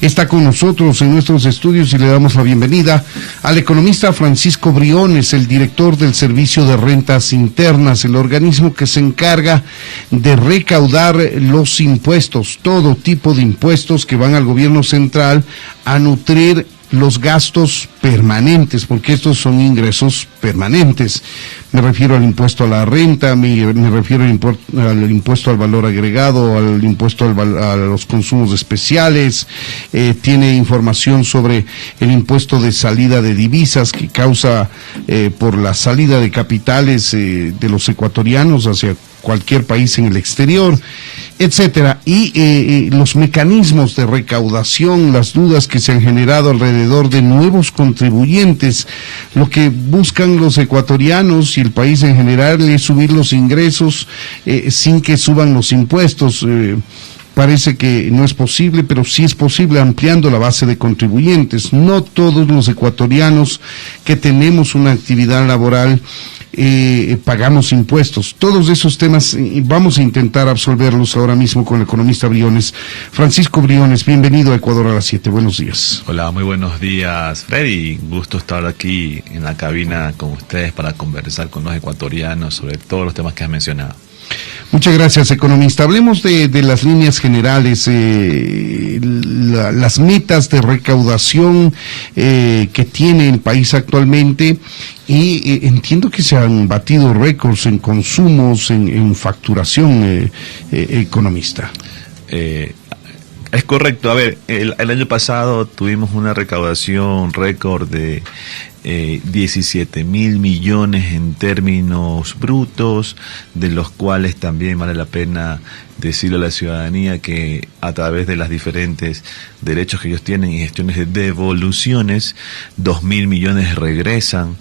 Está con nosotros en nuestros estudios y le damos la bienvenida al economista Francisco Briones, el director del Servicio de Rentas Internas, el organismo que se encarga de recaudar los impuestos, todo tipo de impuestos que van al gobierno central a nutrir los gastos permanentes, porque estos son ingresos permanentes. Me refiero al impuesto a la renta, me refiero al impuesto al valor agregado, al impuesto a los consumos especiales. Tiene información sobre el impuesto de salida de divisas que causa por la salida de capitales de los ecuatorianos hacia cualquier país en el exterior, etcétera, y los mecanismos de recaudación, las dudas que se han generado alrededor de nuevos contribuyentes. Lo que buscan los ecuatorianos y el país en general es subir los ingresos sin que suban los impuestos. Parece que no es posible, pero sí es posible ampliando la base de contribuyentes. No todos los ecuatorianos que tenemos una actividad laboral pagamos impuestos. Todos esos temas vamos a intentar absolverlos ahora mismo con el economista Briones. Francisco Briones, bienvenido a Ecuador a las 7. Buenos días. Hola, muy buenos días, Freddy. Gusto estar aquí en la cabina con ustedes para conversar con los ecuatorianos sobre todos los temas que has mencionado. Muchas gracias, economista. Hablemos de las líneas generales, las metas de recaudación que tiene el país actualmente, y entiendo que se han batido récords en consumos, en facturación, economista. Es correcto. A ver, el año pasado tuvimos una recaudación récord de 17.000 millones en términos brutos, de los cuales también vale la pena decirle a la ciudadanía que a través de las diferentes derechos que ellos tienen y gestiones de devoluciones, 2.000 millones regresan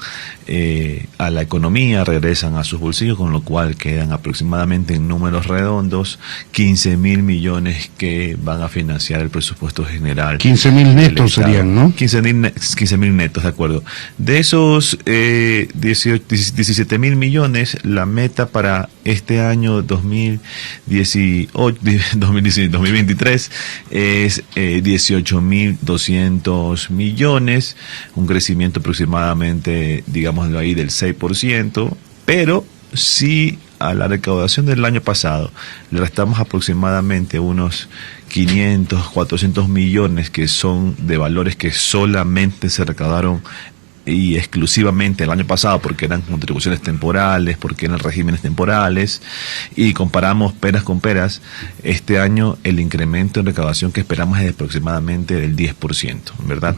a la economía, regresan a sus bolsillos, con lo cual quedan aproximadamente en números redondos 15.000 millones que van a financiar el presupuesto general. 15.000 netos serían, ¿no? 15.000 netos, de acuerdo. De esos 17.000 millones, la meta para este año 2023 es 18.200 millones, un crecimiento aproximadamente, digámoslo ahí, del 6%, pero si a la recaudación del año pasado le restamos aproximadamente unos 500, 400 millones que son de valores que solamente se recaudaron y exclusivamente el año pasado porque eran contribuciones temporales, porque eran regímenes temporales, y comparamos peras con peras, este año el incremento en recaudación que esperamos es de aproximadamente del 10%, ¿verdad?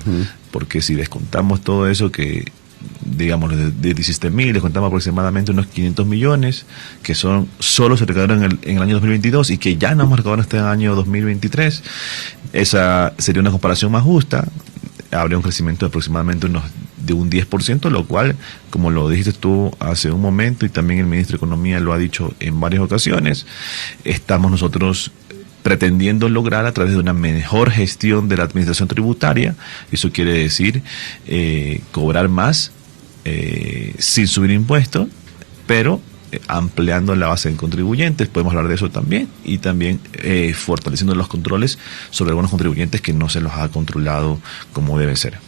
Porque si descontamos todo eso que, digamos, de 17.000, descontamos aproximadamente unos 500 millones, que solo se recaudaron en el año 2022 y que ya no hemos recaudado este año 2023, esa sería una comparación más justa. Habría un crecimiento de aproximadamente de un 10%, lo cual, como lo dijiste tú hace un momento, y también el ministro de Economía lo ha dicho en varias ocasiones, estamos nosotros pretendiendo lograr a través de una mejor gestión de la administración tributaria. Eso quiere decir cobrar más sin subir impuestos, pero ampliando la base de contribuyentes. Podemos hablar de eso también, y también fortaleciendo los controles sobre algunos contribuyentes que no se los ha controlado como debe ser.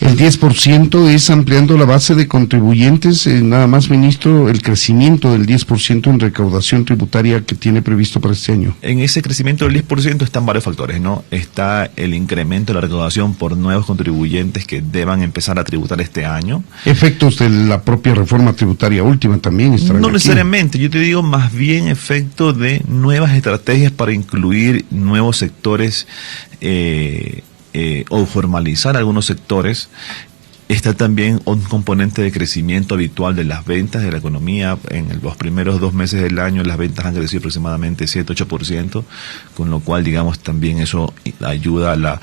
El 10% es ampliando la base de contribuyentes, nada más, ministro, el crecimiento del 10% en recaudación tributaria que tiene previsto para este año. En ese crecimiento del 10% están varios factores, ¿no? Está el incremento de la recaudación por nuevos contribuyentes que deban empezar a tributar este año. Efectos de la propia reforma tributaria última también estarán No aquí. necesariamente, yo te digo más bien efecto de nuevas estrategias para incluir nuevos sectores o formalizar algunos sectores. Está también un componente de crecimiento habitual de las ventas de la economía. En los primeros 2 meses del año las ventas han crecido aproximadamente 7-8%, con lo cual, digamos, también eso ayuda a la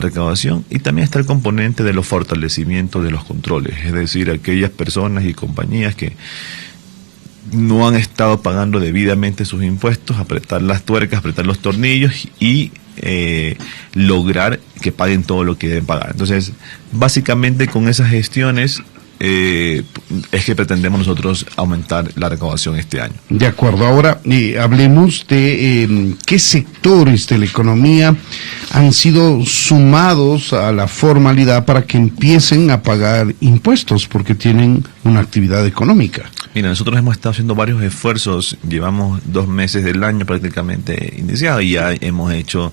recaudación. Y también está el componente de los fortalecimientos de los controles, es decir, aquellas personas y compañías que no han estado pagando debidamente sus impuestos, apretar las tuercas, apretar los tornillos y lograr que paguen todo lo que deben pagar. Entonces, básicamente con esas gestiones es que pretendemos nosotros aumentar la recaudación este año. De acuerdo. Ahora hablemos de qué sectores de la economía han sido sumados a la formalidad para que empiecen a pagar impuestos porque tienen una actividad económica. Mira, nosotros hemos estado haciendo varios esfuerzos, llevamos 2 meses del año prácticamente iniciado y ya hemos hecho,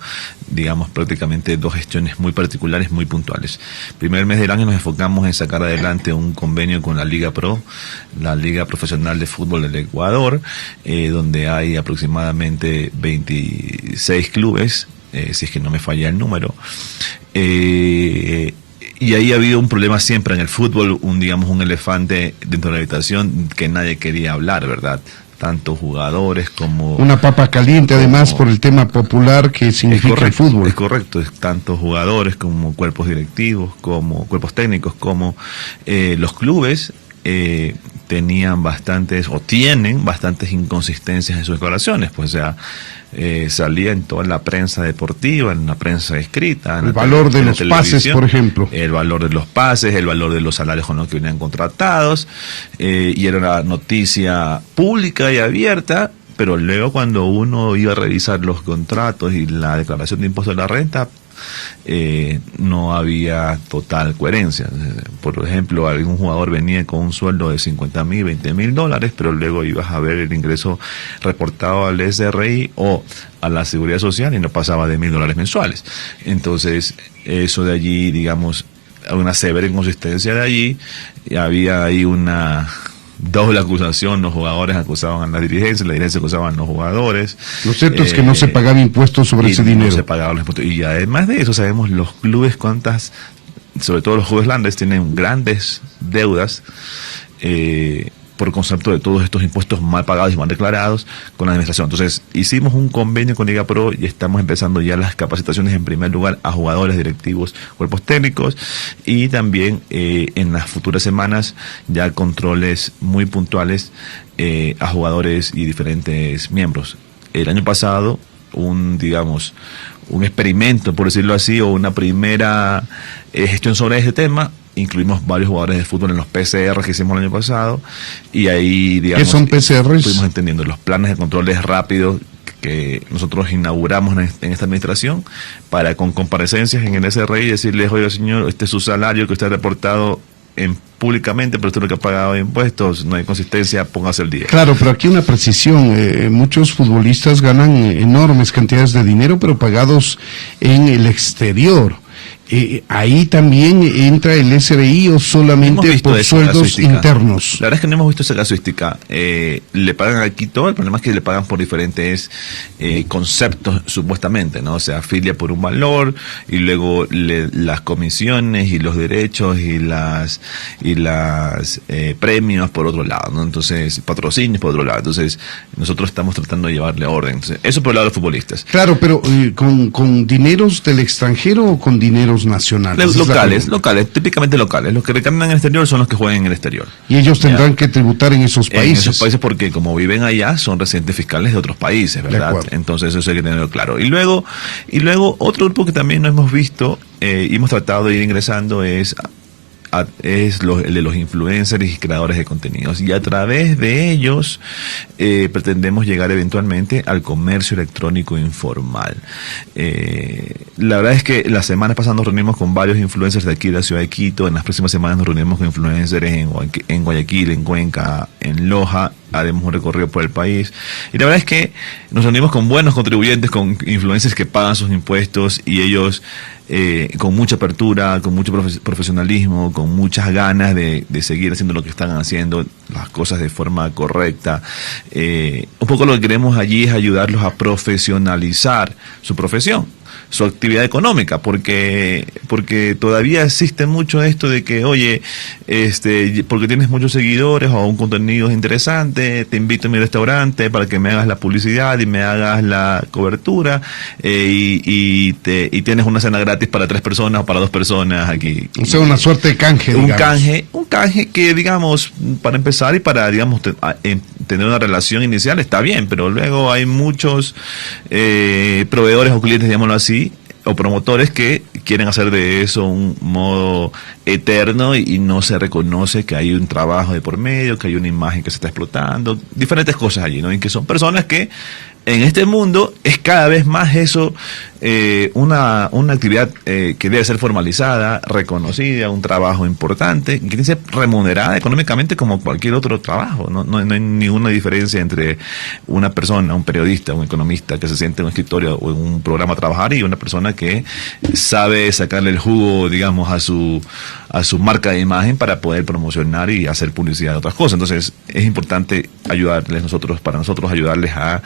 digamos, prácticamente 2 gestiones muy particulares, muy puntuales. Primer mes del año nos enfocamos en sacar adelante un convenio con la Liga Pro, la Liga Profesional de Fútbol del Ecuador, donde hay aproximadamente 26 clubes, si es que no me falla el número. Y ahí ha habido un problema siempre en el fútbol, un elefante dentro de la habitación que nadie quería hablar, ¿verdad? Tanto jugadores como... Una papa caliente, además, por el tema popular que significa el fútbol. Es correcto, es tanto jugadores como cuerpos directivos, como cuerpos técnicos, como los clubes tenían bastantes, o tienen bastantes inconsistencias en sus declaraciones, pues, o sea, salía en toda la prensa deportiva, en la prensa escrita. El valor de los pases, por ejemplo. El valor de los pases, el valor de los salarios con los que venían contratados, y era una noticia pública y abierta, pero luego cuando uno iba a revisar los contratos y la declaración de impuestos de la renta, no había total coherencia. Por ejemplo, algún jugador venía con un sueldo de 50,000, 20,000 dólares, pero luego ibas a ver el ingreso reportado al SRI o a la Seguridad Social y no pasaba de $1,000 mensuales. Entonces, eso de allí, digamos, una severa inconsistencia de allí, y había ahí una doble acusación, los jugadores acusaban a la dirigencia acusaban a los jugadores. Lo cierto es que no se pagaba impuestos sobre ese dinero. No se pagaban los impuestos. Y además de eso, sabemos los clubes sobre todo los clubes grandes, tienen grandes deudas por concepto de todos estos impuestos mal pagados y mal declarados con la administración. Entonces, hicimos un convenio con Liga Pro y estamos empezando ya las capacitaciones en primer lugar a jugadores, directivos, cuerpos técnicos, y también en las futuras semanas ya controles muy puntuales a jugadores y diferentes miembros. El año pasado, un experimento, por decirlo así, o una primera gestión sobre este tema, incluimos varios jugadores de fútbol en los PCR que hicimos el año pasado, y ahí, digamos, ¿qué son PCRs? Estuvimos entendiendo los planes de controles rápidos que nosotros inauguramos en esta administración, para con comparecencias en el SRI decirles: oiga, señor, este es su salario que usted ha reportado públicamente, pero usted lo que ha pagado de impuestos, no hay consistencia, póngase el día. Claro, pero aquí una precisión, muchos futbolistas ganan enormes cantidades de dinero, pero pagados en el exterior. ¿Ahí también entra el SRI o solamente por sueldos internos? La verdad es que no hemos visto esa casuística. Le pagan aquí todo, el problema es que le pagan por diferentes conceptos, supuestamente, ¿no? O sea, afilia por un valor, y luego las comisiones y los derechos y las premios por otro lado, ¿no? Entonces, patrocinios por otro lado. Entonces, nosotros estamos tratando de llevarle orden. Entonces, eso por el lado de los futbolistas. Claro, pero ¿con dineros del extranjero o con dineros nacionales? Locales, típicamente locales. Los que recargan en el exterior son los que juegan en el exterior. Y ellos tendrán que tributar en esos países. En esos países, porque como viven allá, son residentes fiscales de otros países, ¿verdad? Entonces eso hay que tenerlo claro. Y luego otro grupo que también no hemos visto y hemos tratado de ir ingresando es el de los influencers y creadores de contenidos, y a través de ellos pretendemos llegar eventualmente al comercio electrónico informal. La verdad es que la semana pasada nos reunimos con varios influencers de aquí de la ciudad de Quito. En las próximas semanas nos reunimos con influencers en Guayaquil, en Cuenca, en Loja. Haremos un recorrido por el país, y la verdad es que nos reunimos con buenos contribuyentes, con influencers que pagan sus impuestos, y ellos con mucha apertura, con mucho profesionalismo, con muchas ganas de seguir haciendo lo que están haciendo, las cosas de forma correcta. Un poco lo que queremos allí es ayudarlos a profesionalizar su profesión, su actividad económica, porque todavía existe mucho esto de que, oye, porque tienes muchos seguidores o un contenido interesante, te invito a mi restaurante para que me hagas la publicidad y me hagas la cobertura, y tienes una cena gratis para 3 personas o para 2 personas aquí. O sea, una suerte de canje, un canje que, digamos, para empezar y para, digamos, tener una relación inicial está bien, pero luego hay muchos proveedores o clientes, digámoslo así, o promotores que quieren hacer de eso un modo eterno y no se reconoce que hay un trabajo de por medio, que hay una imagen que se está explotando, diferentes cosas allí, ¿no? Y que son personas que en este mundo es cada vez más eso, una actividad que debe ser formalizada, reconocida, un trabajo importante, que tiene que ser remunerada económicamente como cualquier otro trabajo. No hay ninguna diferencia entre una persona, un periodista, un economista que se siente en un escritorio o en un programa a trabajar y una persona que sabe sacarle el jugo, digamos, a su marca de imagen para poder promocionar y hacer publicidad de otras cosas. Entonces es importante para nosotros ayudarles a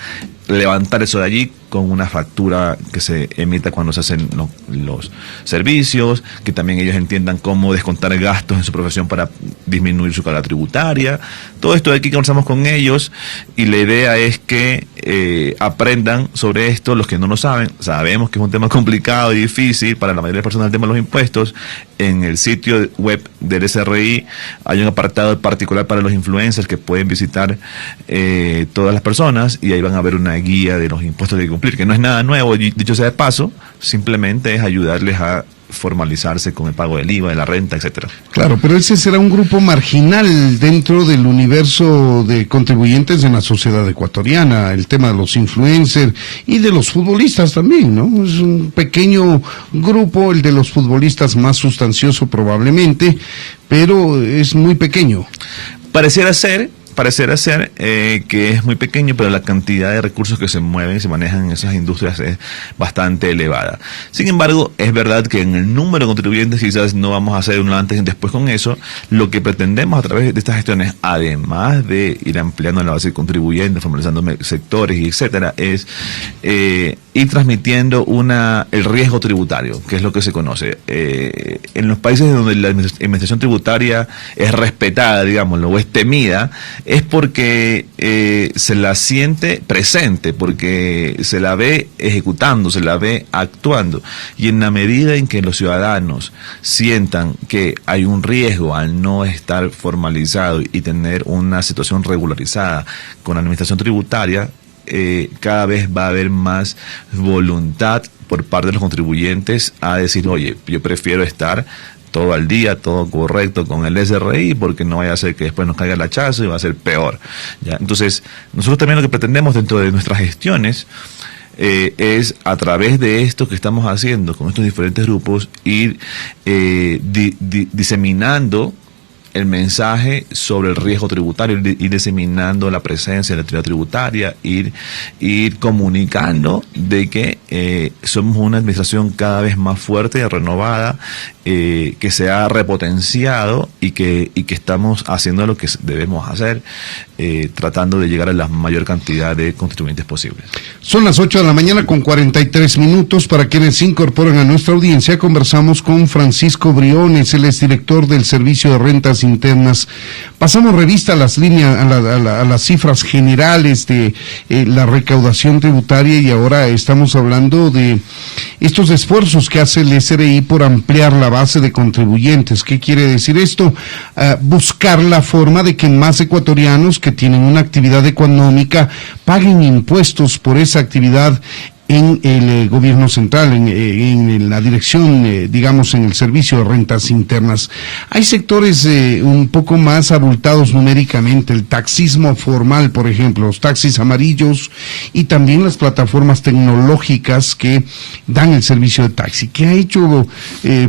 levantar eso de allí con una factura que se emita cuando se hacen los servicios, que también ellos entiendan cómo descontar gastos en su profesión para disminuir su carga tributaria. Todo esto de aquí conversamos con ellos y la idea es que aprendan sobre esto los que no lo saben. Sabemos que es un tema complicado y difícil para la mayoría de las personas el tema de los impuestos. En el sitio web del SRI hay un apartado particular para los influencers que pueden visitar todas las personas y ahí van a ver una guía de los impuestos que hay que cumplir, que no es nada nuevo, dicho sea de paso, simplemente es ayudarles a formalizarse con el pago del IVA, de la renta, etcétera. Claro, pero ese será un grupo marginal dentro del universo de contribuyentes en la sociedad ecuatoriana, el tema de los influencers y de los futbolistas también, ¿no? Es un pequeño grupo, el de los futbolistas más sustancioso probablemente, pero es muy pequeño. Pareciera ser que es muy pequeño, pero la cantidad de recursos que se mueven y se manejan en esas industrias es bastante elevada. Sin embargo, es verdad que en el número de contribuyentes quizás no vamos a hacer un antes y un después con eso. Lo que pretendemos a través de estas gestiones, además de ir ampliando la base de contribuyentes, formalizando sectores y etcétera, es ir transmitiendo el riesgo tributario, que es lo que se conoce. En los países donde la administración tributaria es respetada, digámoslo, o es temida, es porque se la siente presente, porque se la ve ejecutando, se la ve actuando. Y en la medida en que los ciudadanos sientan que hay un riesgo al no estar formalizado y tener una situación regularizada con la administración tributaria, cada vez va a haber más voluntad por parte de los contribuyentes a decir, oye, yo prefiero estar todo al día, todo correcto con el SRI, porque no vaya a ser que después nos caiga el hachazo y va a ser peor, ¿ya? Entonces, nosotros también lo que pretendemos dentro de nuestras gestiones es, a través de esto que estamos haciendo con estos diferentes grupos, ir diseminando el mensaje sobre el riesgo tributario, ir diseminando la presencia de la actividad tributaria, ir comunicando de que somos una administración cada vez más fuerte, renovada, que se ha repotenciado y que estamos haciendo lo que debemos hacer, tratando de llegar a la mayor cantidad de contribuyentes posibles. Son las 8 de la mañana con 43 minutos. Para quienes se incorporan a nuestra audiencia, conversamos con Francisco Briones, él es director del Servicio de Rentas Internas. Pasamos revista a las líneas, a las cifras generales de la recaudación tributaria, y ahora estamos hablando de estos esfuerzos que hace el SRI por ampliar la base de contribuyentes. ¿Qué quiere decir esto? Buscar la forma de que más ecuatorianos que tienen una actividad económica paguen impuestos por esa actividad en el gobierno central, en la dirección, digamos, en el servicio de rentas internas. Hay sectores un poco más abultados numéricamente, el taxismo formal, por ejemplo, los taxis amarillos, y también las plataformas tecnológicas que dan el servicio de taxi. ¿Qué ha hecho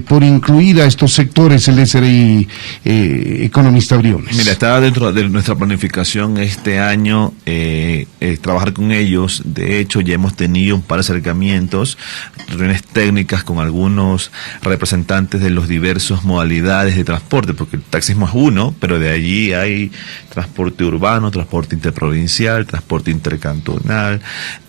por incluir a estos sectores el SRI, economista Briones? Mira, estaba dentro de nuestra planificación este año trabajar con ellos. De hecho, ya hemos tenido un par de acercamientos, reuniones técnicas con algunos representantes de los diversos modalidades de transporte, porque el taxismo es uno, pero de allí hay transporte urbano, transporte interprovincial, transporte intercantonal,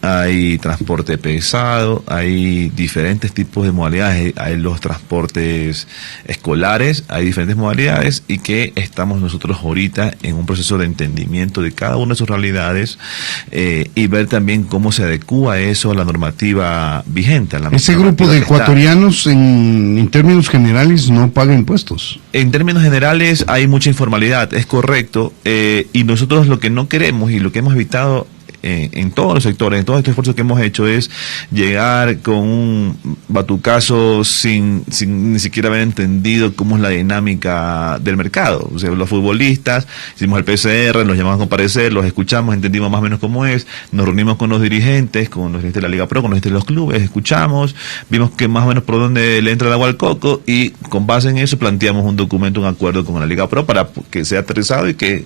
hay transporte pesado, hay diferentes tipos de modalidades, hay los transportes escolares, hay diferentes modalidades, y que estamos nosotros ahorita en un proceso de entendimiento de cada una de sus realidades, y ver también cómo se adecúa eso a la normativa vigente. Ese grupo de ecuatorianos en términos generales no paga impuestos. En términos generales hay mucha informalidad, es correcto, y nosotros lo que no queremos y lo que hemos evitado en todos los sectores, en todo este esfuerzo que hemos hecho, es llegar con un batucazo sin ni siquiera haber entendido cómo es la dinámica del mercado. O sea, los futbolistas, hicimos el PCR, los llamamos a comparecer, los escuchamos, entendimos más o menos cómo es, nos reunimos con los dirigentes de la Liga Pro, con los dirigentes de los clubes, escuchamos, vimos que más o menos por dónde le entra el agua al coco, y con base en eso planteamos un documento, un acuerdo con la Liga Pro para que sea aterrizado y que,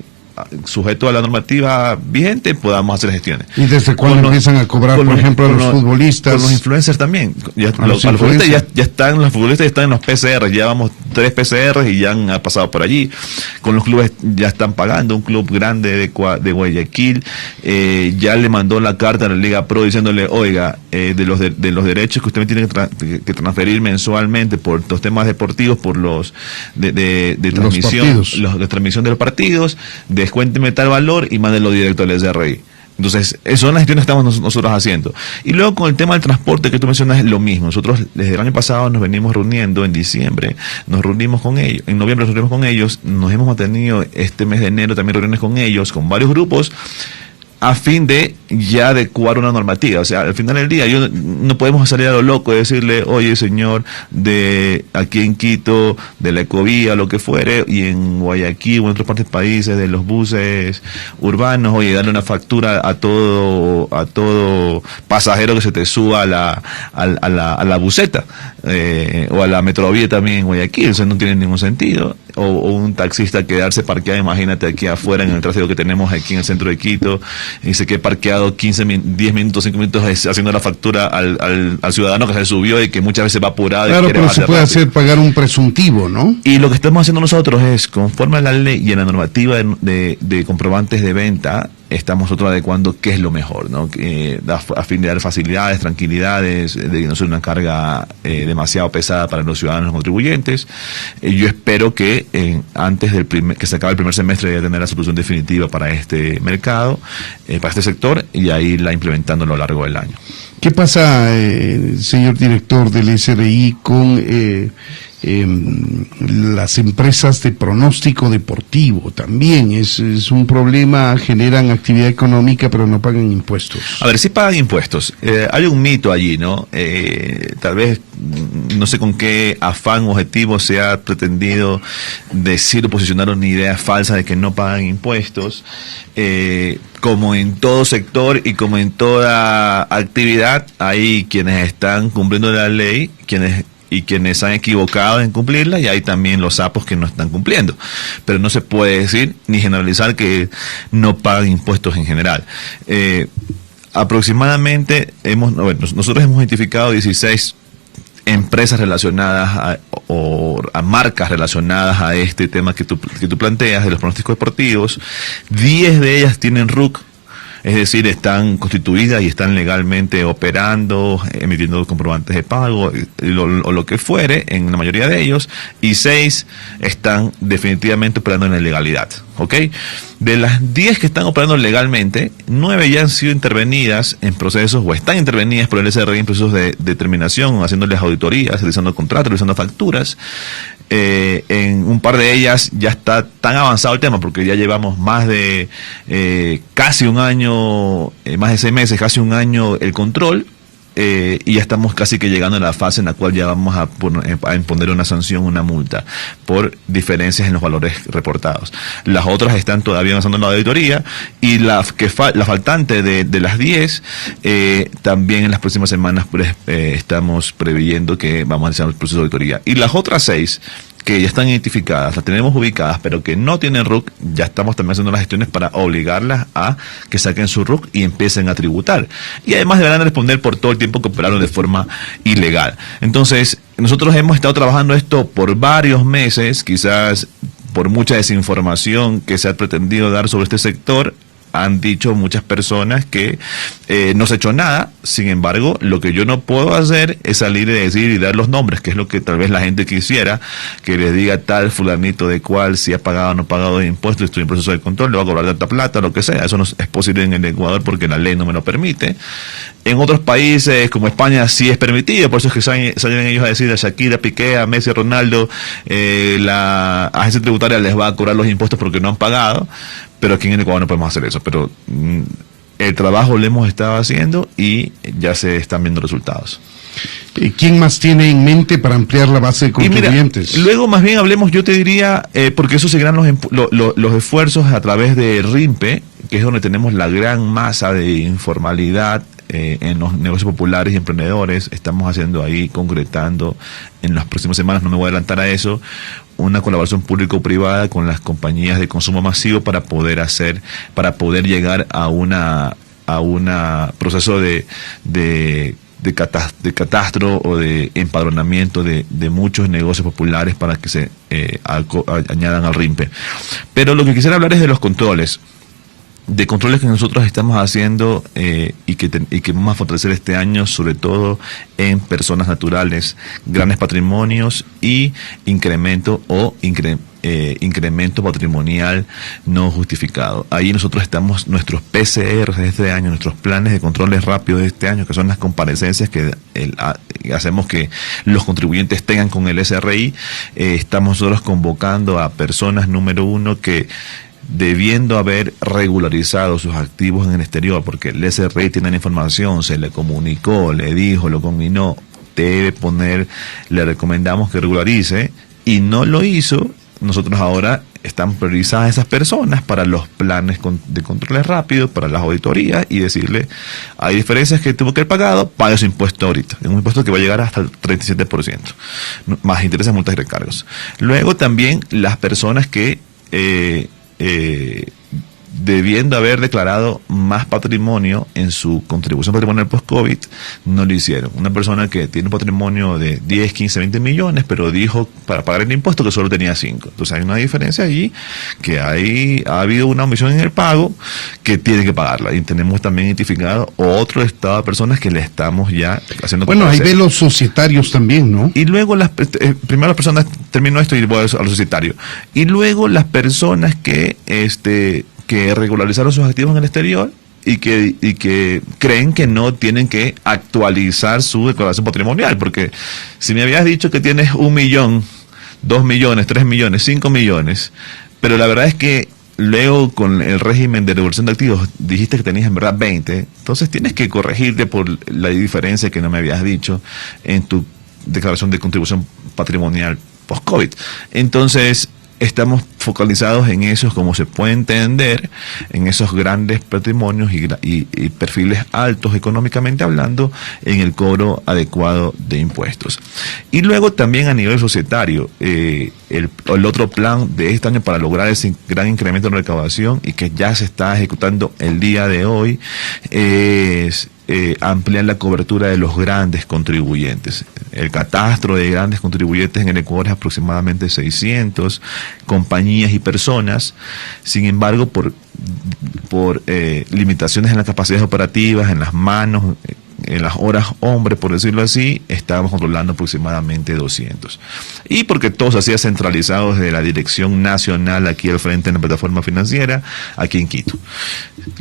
sujeto a la normativa vigente, podamos hacer gestiones. ¿Y desde cuándo empiezan a cobrar, por ejemplo, a los futbolistas? Con los influencers también. Los futbolistas ya están en los PCR, ya vamos 3 PCR y ya han pasado por allí. Con los clubes ya están pagando. Un club grande de Guayaquil ya le mandó la carta a la Liga Pro diciéndole, oiga, de los derechos que usted tiene que transferir mensualmente por los temas deportivos, por los de transmisión, de transmisión de los partidos, descuénteme tal valor y mándelo directo al SRI. Entonces, son las gestiones que estamos nosotros haciendo. Y luego con el tema del transporte que tú mencionas, es lo mismo. Nosotros desde el año pasado nos venimos reuniendo, en diciembre nos reunimos con ellos, en noviembre nos reunimos con ellos, nos hemos mantenido este mes de enero también reuniones con ellos, con varios grupos, a fin de ya adecuar una normativa. O sea, al final del día no podemos salir a lo loco y decirle, oye señor, de aquí en Quito, de la Ecovía, lo que fuere, y en Guayaquil o en otras partes del país, de los buses urbanos, oye, darle una factura a todo pasajero que se te suba a la buseta, o a la Metrovía también en Guayaquil. Eso no tiene ningún sentido. O un taxista quedarse parqueado, imagínate, aquí afuera en el tráfico que tenemos aquí en el centro de Quito, y se quede parqueado 10 minutos, 5 minutos haciendo la factura al ciudadano que se subió y que muchas veces va apurado. Claro, pero se puede hacer pagar un presuntivo, ¿no? Y lo que estamos haciendo nosotros es, conforme a la ley y en la normativa de comprobantes de venta, estamos nosotros adecuando qué es lo mejor, ¿no? A fin de dar facilidades, tranquilidades, de no ser una carga demasiado pesada para los ciudadanos contribuyentes. Yo espero que antes que se acabe el primer semestre ya tener la solución definitiva para este mercado, para este sector, y ahí irla implementando a lo largo del año. ¿Qué pasa, señor director del SRI, con las empresas de pronóstico deportivo? También es un problema, generan actividad económica pero no pagan impuestos. A ver, sí pagan impuestos. Hay un mito allí, ¿no? Tal vez, no sé con qué afán objetivo se ha pretendido decir o posicionar una idea falsa de que no pagan impuestos. Como en todo sector y como en toda actividad, hay quienes están cumpliendo la ley, quienes han equivocado en cumplirla, y hay también los sapos que no están cumpliendo. Pero no se puede decir ni generalizar que no pagan impuestos en general. Aproximadamente nosotros hemos identificado 16 empresas relacionadas a marcas relacionadas a este tema que tú planteas de los pronósticos deportivos. 10 de ellas tienen RUC, es decir, están constituidas y están legalmente operando, emitiendo comprobantes de pago, o lo que fuere, en la mayoría de ellos, y 6 están definitivamente operando en la ilegalidad, ¿ok? De las 10 que están operando legalmente, 9 ya han sido intervenidas en procesos, o están intervenidas por el SRI en procesos de determinación, haciéndoles auditorías, realizando contratos, realizando facturas. En un par de ellas ya está tan avanzado el tema, porque ya llevamos más de casi un año, más de 6 meses, casi un año el control, y ya estamos casi que llegando a la fase en la cual ya vamos a imponer una sanción, una multa, por diferencias en los valores reportados. Las otras están todavía avanzando en la auditoría, y la faltante de las 10, también en las próximas semanas estamos previendo que vamos a hacer el proceso de auditoría. Y las otras 6 que ya están identificadas, las tenemos ubicadas, pero que no tienen RUC, ya estamos también haciendo las gestiones para obligarlas a que saquen su RUC y empiecen a tributar. Y además deberán responder por todo el tiempo que operaron de forma ilegal. Entonces, nosotros hemos estado trabajando esto por varios meses, quizás por mucha desinformación que se ha pretendido dar sobre este sector. Han dicho muchas personas que no se ha hecho nada. Sin embargo, lo que yo no puedo hacer es salir y decir y dar los nombres, que es lo que tal vez la gente quisiera, que le diga tal fulanito de cual, si ha pagado o no pagado de impuestos, estoy en proceso de control, le va a cobrar tanta plata, lo que sea. Eso no es posible en el Ecuador porque la ley no me lo permite. En otros países como España sí es permitido, por eso es que salen ellos a decir a Shakira, Piqué, a Messi, a Ronaldo, la agencia tributaria les va a cobrar los impuestos porque no han pagado. Pero aquí en el Ecuador no podemos hacer eso. Pero el trabajo lo hemos estado haciendo y ya se están viendo resultados. ¿Quién más tiene en mente para ampliar la base de contribuyentes? Y mira, luego más bien hablemos, yo te diría, porque eso seguirán los esfuerzos a través de RIMPE, que es donde tenemos la gran masa de informalidad en los negocios populares y emprendedores. Estamos haciendo ahí, concretando en las próximas semanas, no me voy a adelantar a eso, una colaboración público-privada con las compañías de consumo masivo para poder llegar a una proceso de catastro o de empadronamiento de muchos negocios populares para que se añadan al RIMPE. Pero lo que quisiera hablar es de los controles que nosotros estamos haciendo y que vamos a fortalecer este año, sobre todo en personas naturales, grandes patrimonios y incremento patrimonial no justificado. Ahí nosotros estamos, nuestros PCR de este año, nuestros planes de controles rápidos de este año, que son las comparecencias que hacemos que los contribuyentes tengan con el SRI, estamos nosotros convocando a personas, número uno, que debiendo haber regularizado sus activos en el exterior, porque el SRI tiene la información, se le comunicó, le dijo, lo combinó, le recomendamos que regularice, y no lo hizo. Nosotros ahora están priorizadas esas personas para los planes de controles rápidos, para las auditorías, y decirle, hay diferencias que tuvo que haber pagado, pague su impuesto ahorita. Es un impuesto que va a llegar hasta el 37%, más intereses, multas y recargos. Luego también las personas que debiendo haber declarado más patrimonio en su contribución patrimonial post-COVID, no lo hicieron. Una persona que tiene un patrimonio de 10, 15, 20 millones, pero dijo para pagar el impuesto que solo tenía 5. Entonces hay una diferencia allí, que ha habido una omisión en el pago que tiene que pagarla. Y tenemos también identificado otro estado de personas que le estamos ya haciendo... Bueno, hay de los societarios también, ¿no? Y luego primero las personas, termino esto y voy a los societarios. Y luego las personas que regularizaron sus activos en el exterior y que creen que no tienen que actualizar su declaración patrimonial, porque si me habías dicho que tienes 1 millón, 2 millones, 3 millones, 5 millones, pero la verdad es que luego con el régimen de regulación de activos dijiste que tenías en verdad 20, entonces tienes que corregirte por la diferencia que no me habías dicho en tu declaración de contribución patrimonial post-COVID. Entonces estamos focalizados en esos, como se puede entender, en esos grandes patrimonios y perfiles altos económicamente hablando, en el cobro adecuado de impuestos. Y luego también a nivel societario, el otro plan de este año para lograr ese gran incremento en recaudación y que ya se está ejecutando el día de hoy es ampliar la cobertura de los grandes contribuyentes. El catastro de grandes contribuyentes en el Ecuador es aproximadamente 600 compañías y personas. Sin embargo, por limitaciones en las capacidades operativas, en las manos, en las horas hombre, por decirlo así, estábamos controlando aproximadamente 200. Y porque todo se hacía centralizado desde la dirección nacional aquí al frente en la plataforma financiera, aquí en Quito.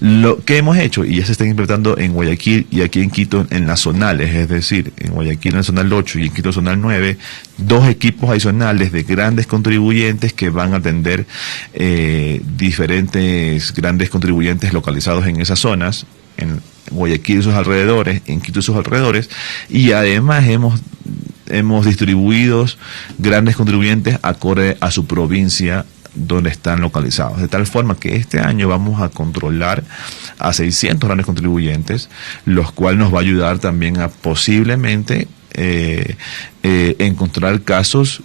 Lo que hemos hecho, y ya se está implementando en Guayaquil y aquí en Quito en las zonales, es decir, en Guayaquil en el zonal 8 y en Quito zonal 9, 2 equipos adicionales de grandes contribuyentes que van a atender diferentes grandes contribuyentes localizados en esas zonas, en Guayaquil y sus alrededores, en Quito y sus alrededores, y además hemos distribuido grandes contribuyentes acorde a su provincia donde están localizados, de tal forma que este año vamos a controlar a 600 grandes contribuyentes, los cuales nos va a ayudar también a posiblemente encontrar casos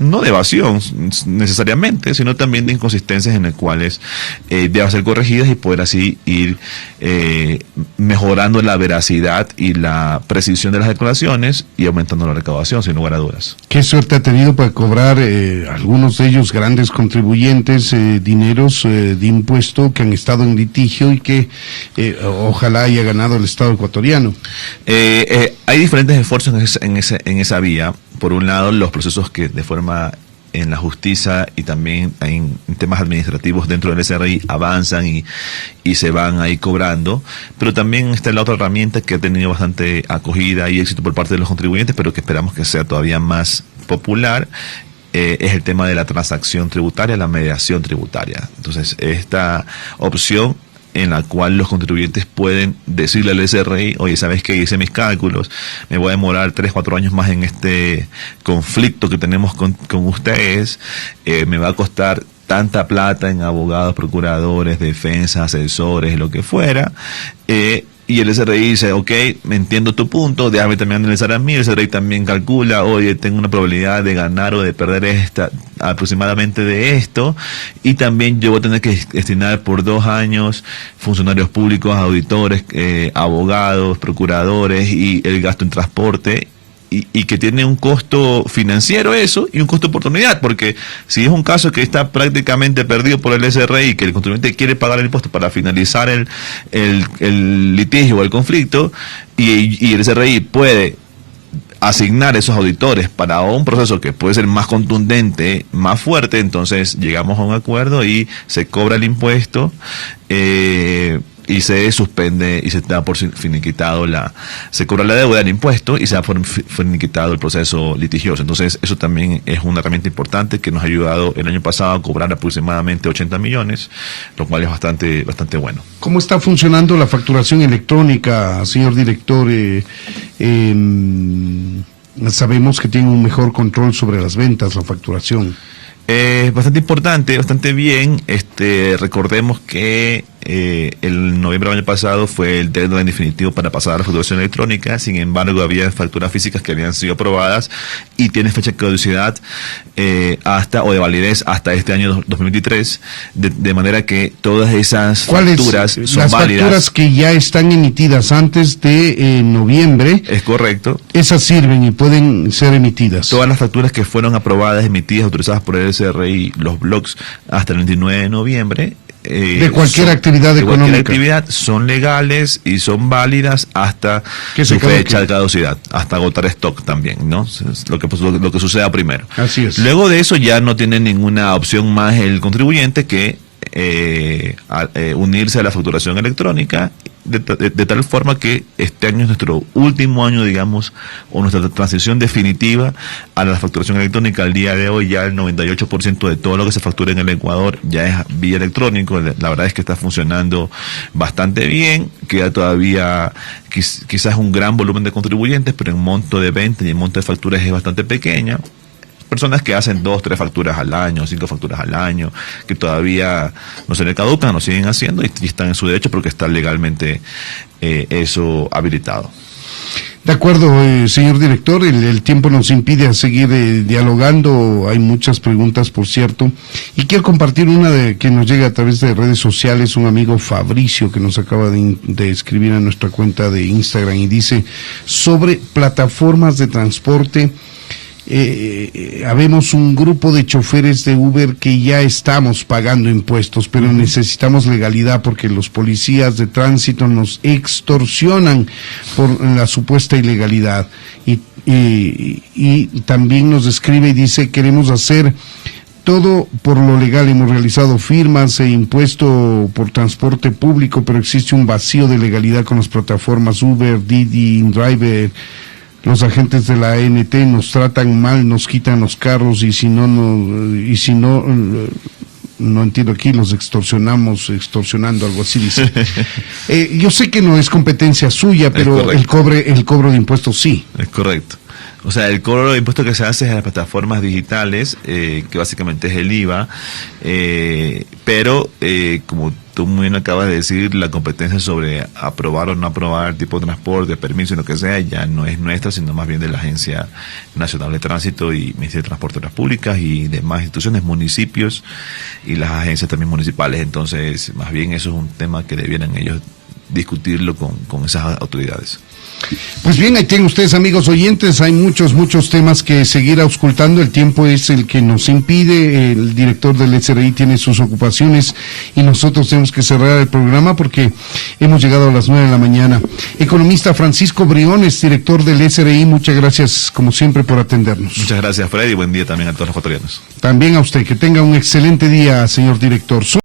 no de evasión necesariamente, sino también de inconsistencias en las cuales deben ser corregidas y poder así ir mejorando la veracidad y la precisión de las declaraciones y aumentando la recaudación, sin lugar a dudas. ¿Qué suerte ha tenido para cobrar algunos de ellos grandes contribuyentes dineros de impuesto que han estado en litigio y que ojalá haya ganado el Estado ecuatoriano? Hay diferentes esfuerzos en esa vía. Por un lado, los procesos que de forma en la justicia y también en temas administrativos dentro del SRI avanzan y se van ahí cobrando, pero también está la otra herramienta que ha tenido bastante acogida y éxito por parte de los contribuyentes, pero que esperamos que sea todavía más popular, es el tema de la transacción tributaria, la mediación tributaria. Entonces, esta opción en la cual los contribuyentes pueden decirle al SRI, oye, ¿sabes qué? Hice mis cálculos, me voy a demorar 3, 4 años más en este conflicto que tenemos con ustedes, me va a costar tanta plata en abogados, procuradores, defensas, asesores, lo que fuera, y el SRI dice, ok, me entiendo tu punto, déjame también analizar a mí. El SRI también calcula, oye, tengo una probabilidad de ganar o de perder aproximadamente de esto, y también yo voy a tener que destinar por 2 años funcionarios públicos, auditores, abogados, procuradores y el gasto en transporte. Y que tiene un costo financiero eso y un costo de oportunidad, porque si es un caso que está prácticamente perdido por el SRI, que el contribuyente quiere pagar el impuesto para finalizar el litigio o el conflicto, y el SRI puede asignar esos auditores para un proceso que puede ser más contundente, más fuerte, entonces llegamos a un acuerdo y se cobra el impuesto, y se suspende y se da por finiquitado se cobra la deuda del impuesto y se da por finiquitado el proceso litigioso. Entonces eso también es una herramienta importante que nos ha ayudado el año pasado a cobrar aproximadamente 80 millones, lo cual es bastante bueno. ¿Cómo está funcionando la facturación electrónica, señor director? Sabemos que tiene un mejor control sobre las ventas, la facturación. Bastante importante, bastante bien. Recordemos que el noviembre del año pasado fue el deadline definitivo para pasar a la facturación electrónica. Sin embargo, había facturas físicas que habían sido aprobadas y tienen fecha de caducidad o de validez hasta este año 2023, de manera que todas esas facturas son las válidas. Facturas que ya están emitidas antes de noviembre, es correcto, esas sirven y pueden ser emitidas. Todas las facturas que fueron aprobadas, emitidas, autorizadas por el SRI, los blogs hasta el 29 de noviembre, de cualquier actividad económica. Cualquier actividad son legales y son válidas hasta su fecha de caducidad, hasta agotar stock también, ¿no? Es lo que suceda primero. Así es. Luego de eso ya no tiene ninguna opción más el contribuyente que unirse a la facturación electrónica, de tal forma que este año es nuestro último año, digamos, o nuestra transición definitiva a la facturación electrónica. Al día de hoy ya el 98% de todo lo que se factura en el Ecuador ya es vía electrónico. La verdad es que está funcionando bastante bien. Queda todavía quizás un gran volumen de contribuyentes, pero en monto de venta y en monto de facturas es bastante pequeña. Personas que hacen 2, 3 facturas al año, 5 facturas al año, que todavía no se le caducan, lo siguen haciendo y están en su derecho porque está legalmente eso habilitado. De acuerdo, señor director, el tiempo nos impide seguir dialogando, hay muchas preguntas, por cierto, y quiero compartir una que nos llega a través de redes sociales, un amigo Fabricio que nos acaba de escribir a nuestra cuenta de Instagram y dice, sobre plataformas de transporte, habemos un grupo de choferes de Uber que ya estamos pagando impuestos, pero necesitamos legalidad porque los policías de tránsito nos extorsionan por la supuesta ilegalidad. Y también nos escribe y dice, queremos hacer todo por lo legal, hemos realizado firmas e impuesto por transporte público, pero existe un vacío de legalidad con las plataformas Uber, Didi, InDriver. Los agentes de la ANT nos tratan mal, nos quitan los carros y si no, no entiendo aquí, los extorsionando, algo así dice. Yo sé que no es competencia suya, pero el cobro de impuestos sí. Es correcto. O sea, el cobro de impuestos que se hace en las plataformas digitales, que básicamente es el IVA, pero como tú muy bien acabas de decir, la competencia sobre aprobar o no aprobar tipo de transporte, permiso y lo que sea, ya no es nuestra, sino más bien de la Agencia Nacional de Tránsito y Ministerio de Transporte y Obras Públicas y demás instituciones, municipios y las agencias también municipales. Entonces, más bien eso es un tema que debieran ellos discutirlo con esas autoridades. Pues bien, ahí tienen ustedes, amigos oyentes, hay muchos temas que seguir auscultando, el tiempo es el que nos impide, el director del SRI tiene sus ocupaciones y nosotros tenemos que cerrar el programa porque hemos llegado a las 9 de la mañana. Economista Francisco Briones, director del SRI, muchas gracias como siempre por atendernos. Muchas gracias, Freddy, y buen día también a todos los ecuatorianos. También a usted, que tenga un excelente día, señor director.